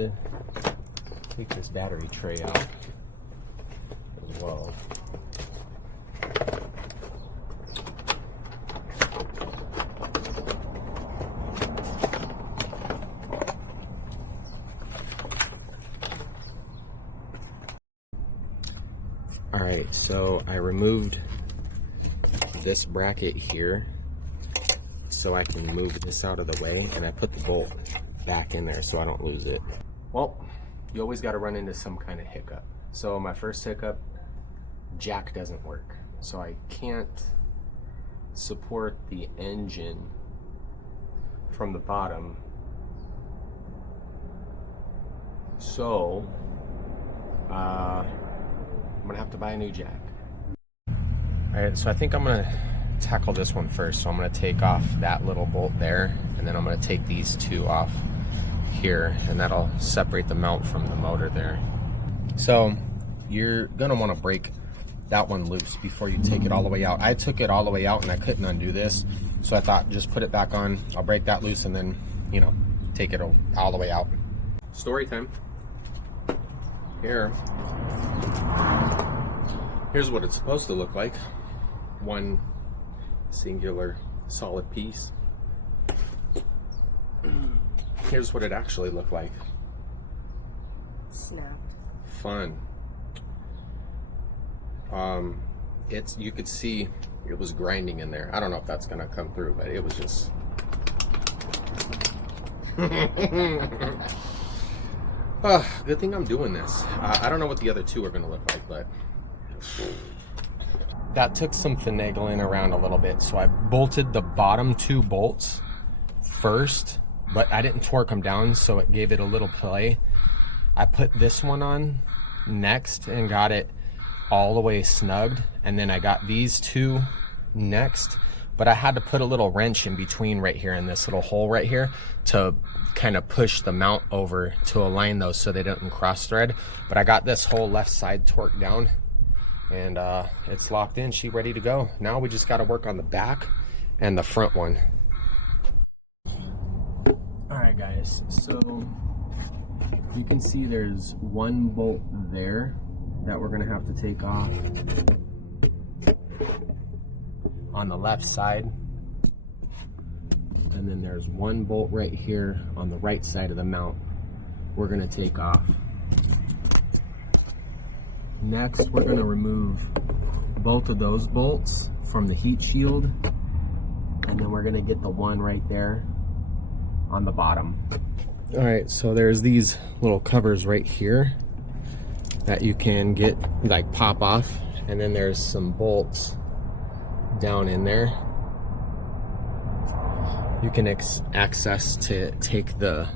to take this battery tray out as well. All right, so I removed this bracket here so I can move this out of the way, and I put the bolt back in there so I don't lose it. Well, you always got to run into some kind of hiccup. So my first hiccup, jack doesn't work. So I can't support the engine from the bottom. So I'm gonna have to buy a new jack. All right, so I think I'm gonna tackle this one first. So I'm gonna take off that little bolt there, and then I'm gonna take these two off here, and that'll separate the mount from the motor there. So you're gonna wanna break that one loose before you take it all the way out. I took it all the way out and I couldn't undo this. So I thought, just put it back on, I'll break that loose and then, you know, take it all the way out. Story time. Here's what it's supposed to look like. One singular solid piece. Here's what it actually looked like. Snapped. Fun. You could see it was grinding in there. I don't know if that's gonna come through, but it was just good thing I'm doing this. I don't know what the other two are gonna look like, but that took some finagling around a little bit. So I bolted the bottom two bolts first, but I didn't torque them down, so it gave it a little play. I put this one on next and got it all the way snugged, and then I got these two next, but I had to put a little wrench in between right here in this little hole right here to kind of push the mount over to align those so they don't cross thread. But I got this whole left side torqued down, and it's locked in. She's ready to go. Now we just got to work on the back and the front one. All right, guys, so you can see there's one bolt there that we're gonna have to take off on the left side, and then there's one bolt right here on the right side of the mount we're gonna take off. Next, we're gonna remove both of those bolts from the heat shield, and then we're gonna get the one right there on the bottom. All right, so there's these little covers right here that you can get, like, pop off, and then there's some bolts down in there you can access to take the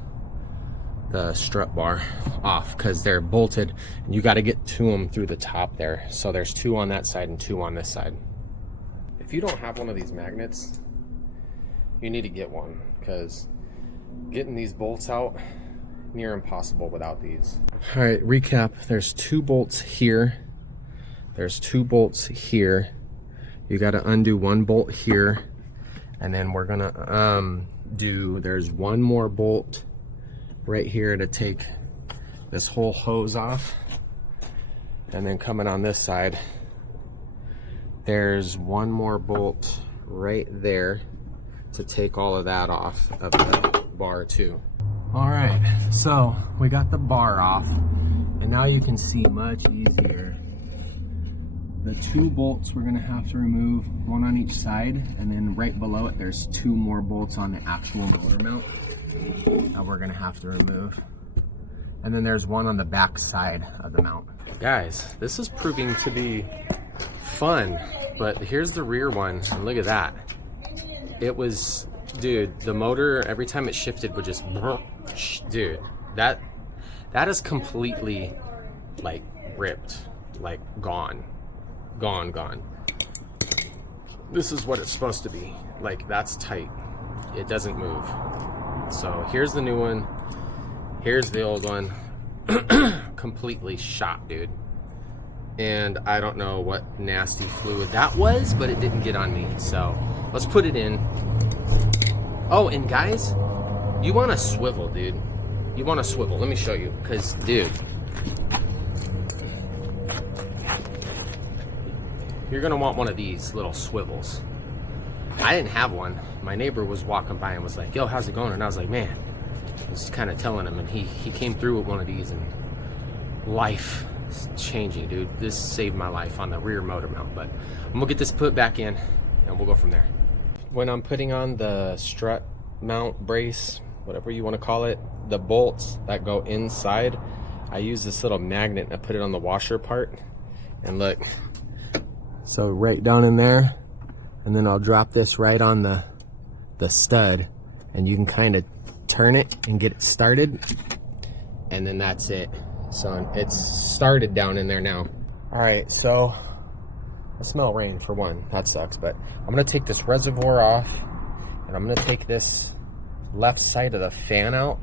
strut bar off, because they're bolted and you got to get to them through the top there. So there's two on that side and two on this side. If you don't have one of these magnets, you need to get one, because getting these bolts out, near impossible without these. All right, recap. There's two bolts here. There's two bolts here. You got to undo one bolt here, and then we're gonna there's one more bolt right here to take this whole hose off, and then coming on this side, there's one more bolt right there to take all of that off of the bar too. All right, so we got the bar off, and now you can see much easier. The two bolts we're gonna have to remove, one on each side, and then right below it, there's two more bolts on the actual motor mount that we're gonna have to remove. And then there's one on the back side of the mount. Guys, this is proving to be fun, but here's the rear one, and look at that. It was, dude, the motor, every time it shifted would just, dude, that is completely, like, ripped, like, gone. This is what it's supposed to be. Like, that's tight. It doesn't move. So here's the new one. Here's the old one. Completely shot, dude. And I don't know what nasty fluid that was, but it didn't get on me. So let's put it in. Oh, and guys, you want a swivel, dude. you want a swivel. Let me show you, because dude, you're gonna want one of these little swivels. I didn't have one. My neighbor was walking by and was like, yo, how's it going? And I was like, man, I was kind of telling him, and he came through with one of these, and life is changing, dude. This saved my life on the rear motor mount. But I'm gonna get this put back in and we'll go from there. When I'm putting on the strut mount brace, whatever you want to call it, the bolts that go inside, I use this little magnet and I put it on the washer part. And look, so right down in there, and then I'll drop this right on the stud, and you can kind of turn it and get it started, and then that's it. So it's started down in there now. All right, so I smell rain for one. That sucks, but I'm gonna take this reservoir off, and I'm gonna take this left side of the fan out,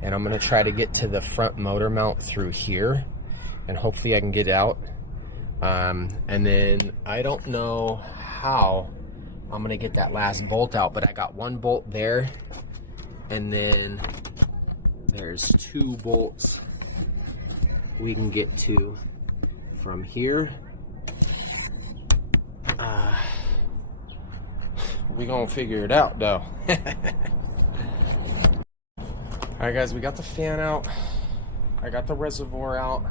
and I'm gonna try to get to the front motor mount through here, and hopefully I can get it out. And then I don't know how I'm gonna get that last bolt out, but I got one bolt there, and then there's 2 bolts we can get to from here. We gonna figure it out though. Alright guys, we got the fan out, I got the reservoir out,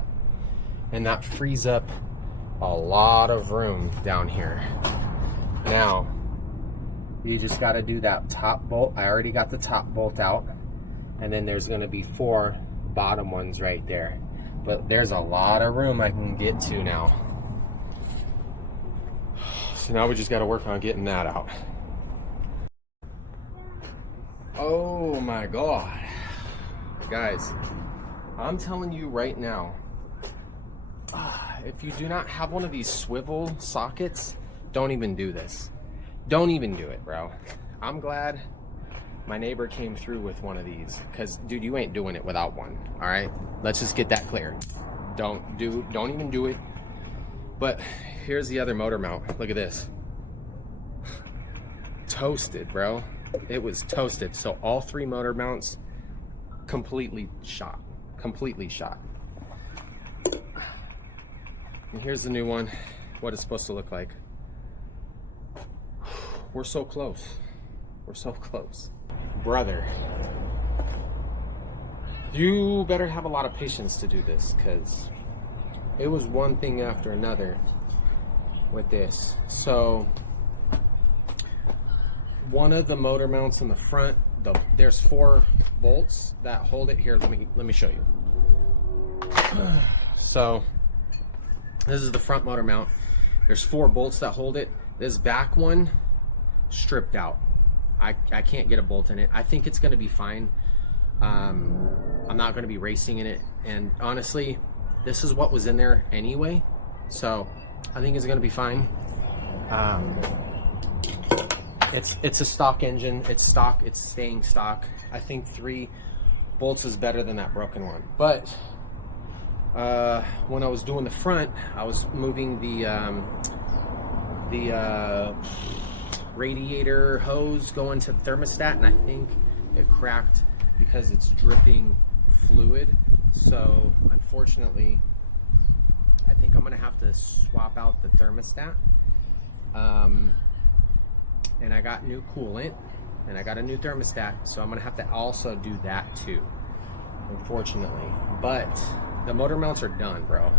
and that frees up a lot of room down here. Now you just got to do that top bolt. I already got the top bolt out, and then there's going to be 4 bottom ones right there, but there's a lot of room I can get to now. So now we just got to work on getting that out. Oh my god, guys, I'm telling you right now, if you do not have one of these swivel sockets, don't even do this. Don't even do it, bro. I'm glad my neighbor came through with one of these, because dude, you ain't doing it without one. All right, let's just get that clear. Don't even do it. But here's the other motor mount. Look at this. Toasted, bro. It was toasted. So all 3 motor mounts completely shot. And here's the new one, what it's supposed to look like. We're so close. We're so close. Brother, you better have a lot of patience to do this, because it was one thing after another with this. So one of the motor mounts in the front, there's 4 bolts that hold it. Here, let me show you. So this is the front motor mount. There's 4 bolts that hold it. This back one stripped out. I can't get a bolt in it. I think it's going to be fine. I'm not going to be racing in it, and honestly, this is what was in there anyway, so I think it's going to be fine. It's a stock engine. It's stock. It's staying stock. I think 3 bolts is better than that broken one. But when I was doing the front, I was moving the radiator hose going to the thermostat, and I think it cracked because it's dripping fluid. So unfortunately, I think I'm gonna have to swap out the thermostat. And I got new coolant, and I got a new thermostat, so I'm gonna have to also do that too, unfortunately. But the motor mounts are done, bro.